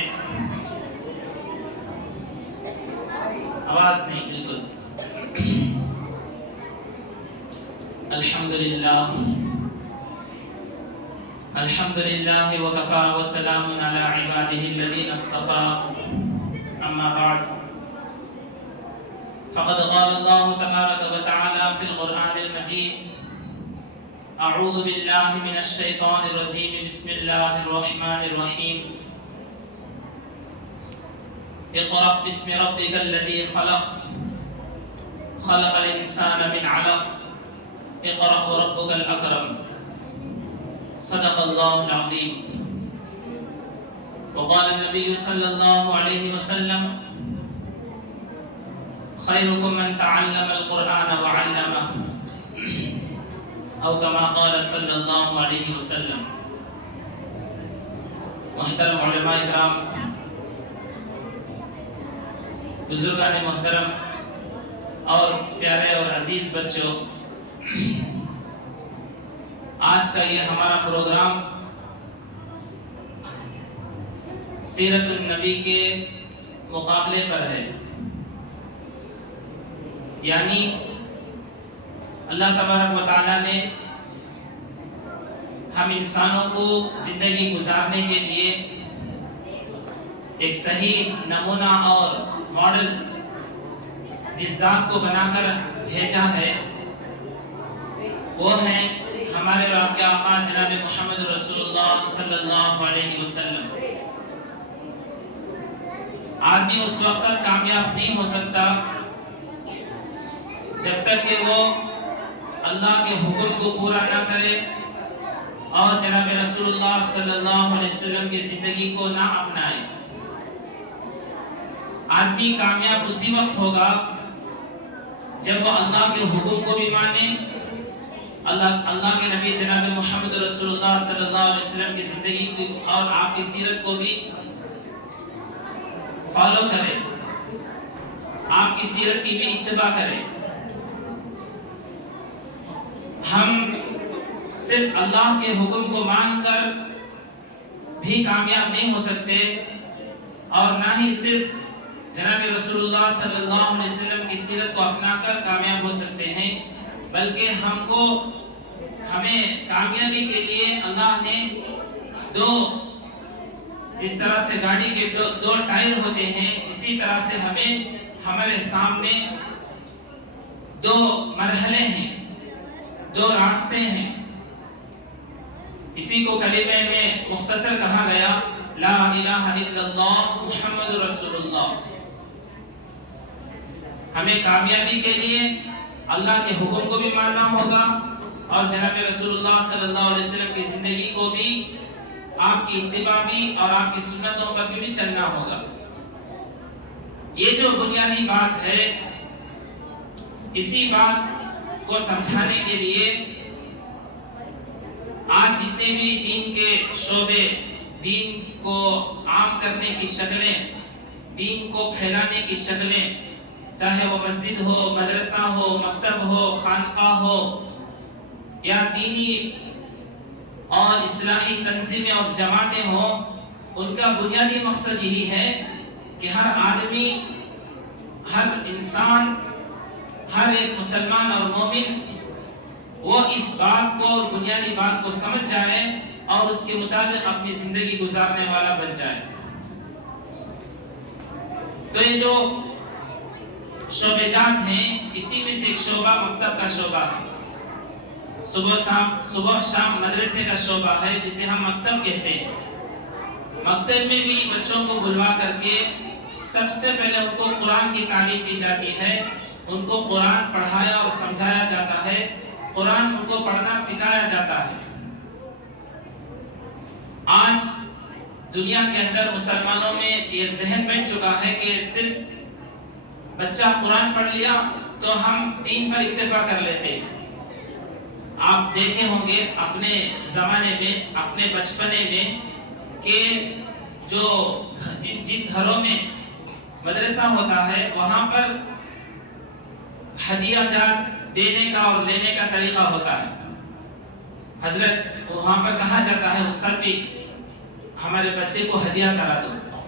ہیں. آواز نہیں بالکل. الحمدللہ الحمدللہ وکفا وسلام علی عبادہ الذین اصطفى. اما بعد فقد قال اللہ تبارک وتعالی فی القرآن المجید: اعوذ باللہ من الشیطان الرجیم، بسم اللہ الرحمن الرحیم. اقرأ باسم ربک الذی خلق خلق الانسان من علق اقرأ وربک الاکرم. صدق اللہ العظیم. وقال النبی صلی اللہ علیہ وسلم: خیرکم من تعلم القرآن وعلمہ، او کما قال صلی اللہ علیہ وسلم. محترم علماء کرام، بزرگان محترم اور پیارے اور عزیز بچوں، آج کا یہ ہمارا پروگرام سیرت النبی کے مقابلے پر ہے. یعنی اللہ تبارک و تعالیٰ نے ہم انسانوں کو زندگی گزارنے کے لیے ایک صحیح نمونہ اور ماڈل جس ذات کو بنا کر بھیجا ہے، وہ ہیں ہمارے اور آپ کے آقا جناب محمد رسول اللہ صلی اللہ علیہ وسلم. آدمی اس وقت تک کامیاب نہیں ہو سکتا جب تک کہ وہ اللہ کے حکم کو پورا نہ کرے اور جناب رسول اللہ صلی اللہ علیہ وسلم کی زندگی کو نہ اپنائے. آدمی کامیاب اسی وقت ہوگا جب وہ اللہ کے حکم کو بھی مانے، اللہ کے نبی جناب محمد رسول اللہ صلی اللہ علیہ وسلم کی زندگی کو اور آپ کی سیرت کو بھی فالو کرے، آپ کی سیرت کی بھی اتباع کرے. ہم صرف اللہ کے حکم کو مان کر بھی کامیاب نہیں ہو سکتے، اور نہ ہی صرف جناب رسول اللہ صلی اللہ علیہ وسلم کی سیرت کو اپنا کر کامیاب ہو سکتے ہیں، بلکہ ہمیں کامیابی کے لیے اللہ نے جس طرح سے گاڑی کے دو ٹائر ہوتے ہیں، اسی طرح سے ہمارے سامنے دو مرحلے ہیں، دو راستے ہیں. اسی کو کلمے میں مختصر کہا گیا: لا الہ الا اللہ محمد رسول اللہ. ہمیں کامیابی کے لیے اللہ کے حکم کو بھی ماننا ہوگا اور جناب رسول اللہ صلی اللہ علیہ وسلم کی زندگی کو بھی، آپ کی اتباع بھی اور آپ کی سنتوں پر بھی چلنا ہوگا. یہ جو بنیادی بات ہے، اسی بات کو سمجھانے کے لیے آج جتنے بھی دین کے شعبے، دین کو عام کرنے کی شکلیں، دین کو پھیلانے کی شکلیں، چاہے وہ مسجد ہو، مدرسہ ہو، مکتب ہو، خانقاہ ہو یا دینی اور اصلاحی تنظیمیں اور جماعتیں ہوں، ان کا بنیادی مقصد یہی ہے کہ ہر آدمی، ہر انسان، ہر ایک مسلمان اور مومن وہ اس بات کو، بنیادی بات کو سمجھ جائے اور اس کے مطابق اپنی زندگی گزارنے والا بن جائے. تو یہ جو شعبے جات ہیں، اسی میں سے ایک شعبہ مکتب کا شعبہ ہے. صبح شام مدرسے کا شعبہ ہے جسے ہم مکتب کہتے ہیں. مکتب میں بھی بچوں کو بلوا کر کے سب سے پہلے ان کو قرآن کی تعلیم دی جاتی ہے، ان کو قرآن پڑھایا اور سمجھایا جاتا ہے، قرآن ان کو پڑھنا سکھایا جاتا ہے. آج دنیا کے اندر مسلمانوں میں یہ ذہن بن چکا ہے کہ صرف بچہ قرآن پڑھ لیا تو ہم دین پر اکتفا کر لیتے ہیں. آپ دیکھے ہوں گے اپنے زمانے میں، اپنے بچپنے میں، کہ جن گھروں میں مدرسہ ہوتا ہے وہاں پر ہدیہ جات دینے کا اور لینے کا طریقہ ہوتا ہے. حضرت وہاں پر کہا جاتا ہے استاد بھی ہمارے بچے کو ہدیہ کرا دو.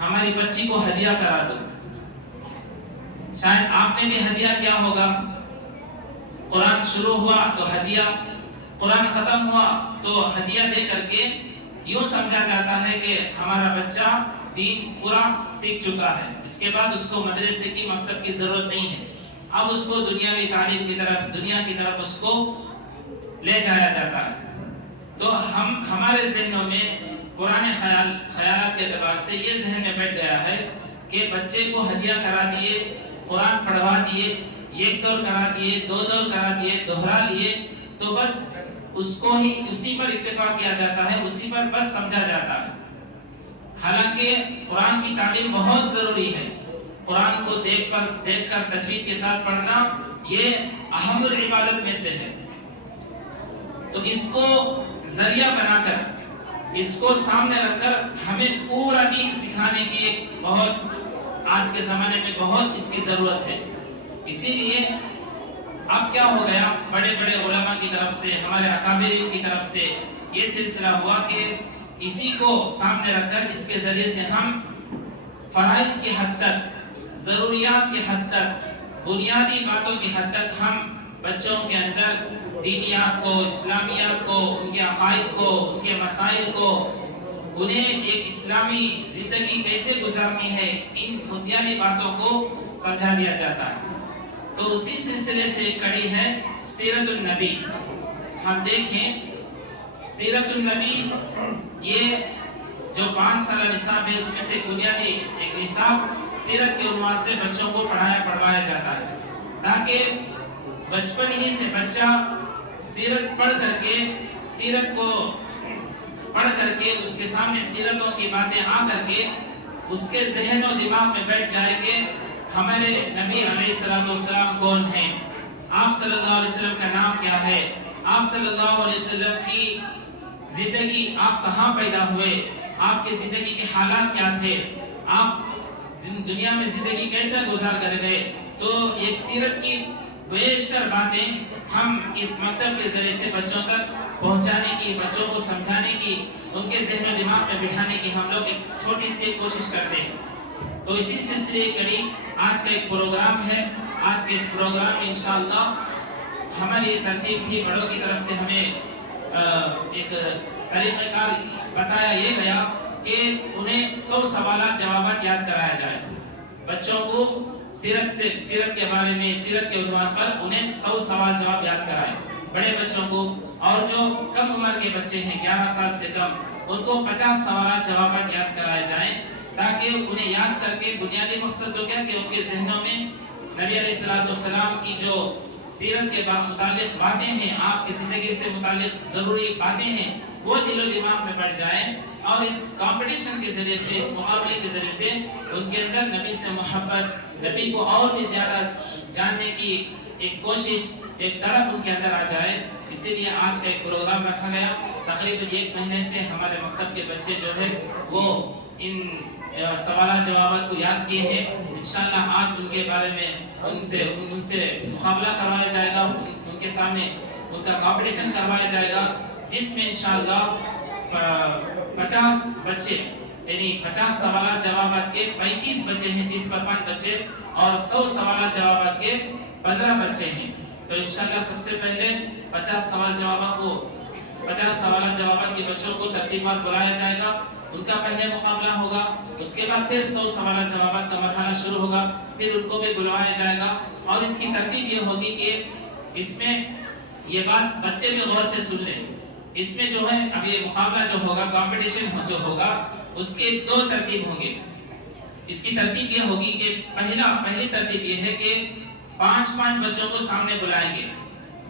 हमारी बच्ची को हदिया करा दो। शायद आपने भी हदिया किया होगा, कुरान शुरू हुआ तो हदिया, कुरान खत्म हुआ तो हदिया दे करके यूं समझा जाता है कि हमारा बच्चा दीन पूरा सीख चुका है, इसके बाद उसको मदरसे की मकतब की जरूरत नहीं है, अब उसको दुनियावी तालीम की तरफ, दुनिया की तरफ उसको ले जाया जाता है। तो हमारे ज़हनों में पुराने ख्यालात के एतबार से ये ज़हन में बैठ गया है कि बच्चे को हदिया करा दिए, कुरान पढ़वा दिए, एक दौर करा दिए, दो दौर करा दिए, दोहरा लिए, तो बस उसको ही उसी पर इत्तेफाक किया जाता है, उसी पर बस समझा जाता है। हालांकि कुरान की तालीम बहुत जरूरी है। कुरान को देखकर तजवीद के साथ पढ़ना ये अहमुल इबादत में से है। तो इसको जरिया बनाकर, इसको सामने रखकर हमें पूरा दीन सिखाने की एक बहुत आज के जमाने में बहुत इसकी जरूरत है। इसीलिए अब क्या हो गया, बड़े बड़े उलमा की तरफ से, हमारे अकाबिरीन की तरफ से ये सिलसिला हुआ कि इसी को सामने रखकर इसके जरिए से हम फराइज की हद तक, जरूरियात की हद तक, बुनियादी बातों की हद तक हम बच्चों के अंदर दीनियात को, इस्लामियात को, उनके अकायद को, उनके मसाइल को, उन्हें एक इस्लामी जिंदगी कैसे गुजारनी है, इन बुनियादी बातों को समझा दिया जाता है। तो उसी सिलसिले से एक कड़ी है सीरतुन नबी। हम देखें सीरतुन नबी, ये जो 5 साल निसाब है उसमें से बुनियादी एक निसाब सीरत के उन्वान से बच्चों को पढ़वाया जाता है, ताकि बचपन ही से बच्चा सीरत पढ़ करके उसके सामने सीरतों की बातें आ करके उसके ज़हन और दिमाग में बैठ जाए कि हमारे नबी अलैहिस्सलाम कौन हैं, आप सल्लल्लाहु अलैहि वसल्लम का नाम क्या है, आप सल्लल्लाहु अलैहि वसल्लम की जिंदगी, आप कहाँ पैदा हुए, आपके जिंदगी के हालात क्या थे, आप दुनिया में जिंदगी कैसे गुजार कर गए। तो एक सीरत की बेशतर बातें हम इस मकतब के जरिए से बच्चों तक पहुंचाने की, बच्चों को समझाने की, उनके ज़हन दिमाग में बिठाने की हम लोग एक छोटी सी कोशिश करते हैं। तो इसी सिलसिले कड़ी आज का एक प्रोग्राम है। आज के इस प्रोग्राम में इंशाअल्लाह हमारी ये तरतीब थी, बड़ों की तरफ से हमें एक तरीक़ाकार बताया ये गया कि उन्हें 100 सवालात जवाबात याद कराया जाए। बच्चों को सीरत के बारे में, सीरत के उन्वान पर उन्हें 100 सवाल जवाब याद कराएं, बड़े बच्चों को, और जो कम उम्र के बच्चे हैं 11 साल से कम, उनको 50 सवालात जवाबात याद कराए जाएं, ताकि उन्हें याद करके बुनियादी मकसद हो गया कि उनके ज़हनों में नबी अलैहिस्सलाम की जो सीरत के मुतालिक बातें हैं, आपकी ज़िंदगी से मुतालिक ज़रूरी बातें हैं, वो दिलो दिमाग में बढ़ जाए, और इस कंपटीशन के जरिए से, इस मुकाबले के जरिए से उनके अंदर नबी से मोहब्बत, नबी को और भी ज़्यादा जानने की एक कोशिश, एक तड़प उनके अंदर आ जाए। इसीलिए आज का एक प्रोग्राम रखा गया। तकरीबन 1 महीने से हमारे मकतब के बच्चे जो है वो इन सवाल जवाब को याद किए हैं। इंशाअल्लाह आज उनके बारे में उनसे मुकाबला करवाया जाएगा, उनके सामने उनका कंपटीशन करवाया जाएगा, जिसमें इंशाअल्लाह 50 बच्चे, यानी 50 सवाल जवाब के 35 बच्चे हैं, 30 पर 5 बच्चे, और 100 सवाल जवाब के 15 बच्चे हैं। तो इंशाअल्लाह सबसे पहले 50 सवाल जवाब के बच्चों को तरतीबवार बुलाया जाएगा, उनका पहले मुकाबला होगा, उसके बाद फिर 100 सवाल जवाब का मरहला शुरू होगा, फिर उनको भी बुलवाया जाएगा। और इसकी तरतीब ये होगी कि इसमें ये बात बच्चे भी गौर से सुन लें। इसमें जो है अब ये मुकाबला जो होगा, कंपटीशन जो होगा, उसके 2 तरतीब होंगे। इसकी तरतीब ये होगी कि पहली तरतीब ये है कि 5-5 बच्चों को सामने बुलाएंगे,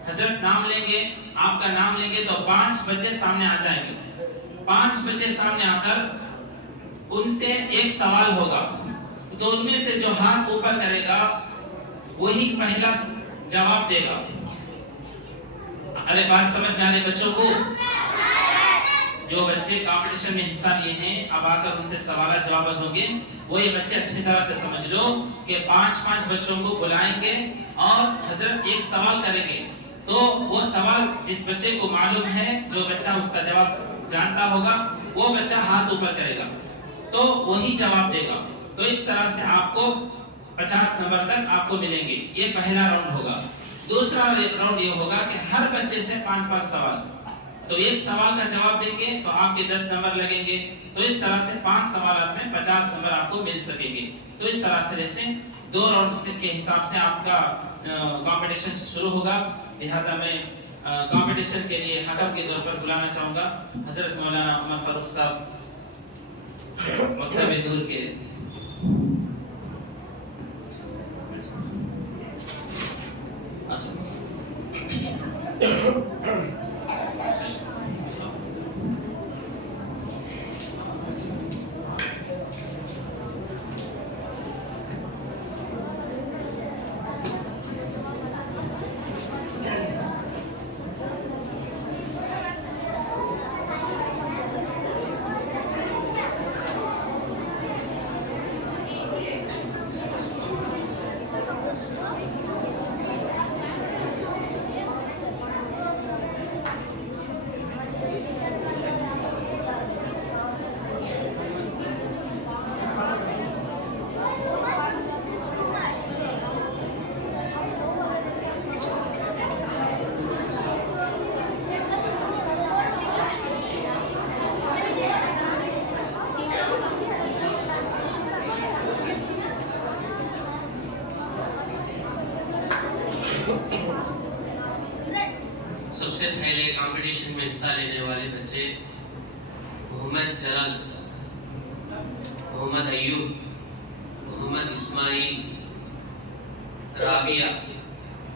हजरत नाम लेंगे, आपका नाम लेंगे, तो 5 बच्चे सामने आ जाएंगे। 5 बच्चे सामने आकर उनसे एक सवाल होगा, तो उनमें से जो हाथ ऊपर करेगा वही पहला जवाब देगा। अरे बात समझ में आ रही बच्चों को? जो बच्चे कंपटीशन में हिस्सा लिए हैं, अब आकर उनसे सवाल जवाब होंगे, वो ये बच्चे अच्छी तरह से समझ लो कि 5-5 बच्चों को बुलाएंगे और हजरत एक सवाल करेंगे, तो वो सवाल जिस बच्चे को मालूम है, जो बच्चा उसका जवाब जानता होगा, वो बच्चा हाथ ऊपर करेगा। تو وہی جواب دے گا. تو اس طرح سے آپ کو 50 نمبر تک آپ کو ملیں گے. یہ پہلا راؤنڈ ہوگا. دوسرا راؤنڈ یہ ہوگا کہ ہر بچے سے 5-5 سوال. تو ایک سوال کا جواب دیں گے تو آپ کے 10 نمبر لگیں گے. تو اس طرح سے 5 سوالات میں 50 نمبر آپ کو مل سکیں گے. تو اس طرح سے جیسے 2 راؤنڈ کے حساب سے آپ کا کمپٹیشن شروع ہوگا. لہٰذا میں کمپٹیشن کے لیے حکم کے طور پر بلانا چاہوں گا حضرت مولانا عمر فاروق صاحب مکتب نور کے. سب سے پہلے کمپٹیشن میں حصہ لینے والے بچے محمد جلال، محمد ایوب، محمد اسماعیل، رابعہ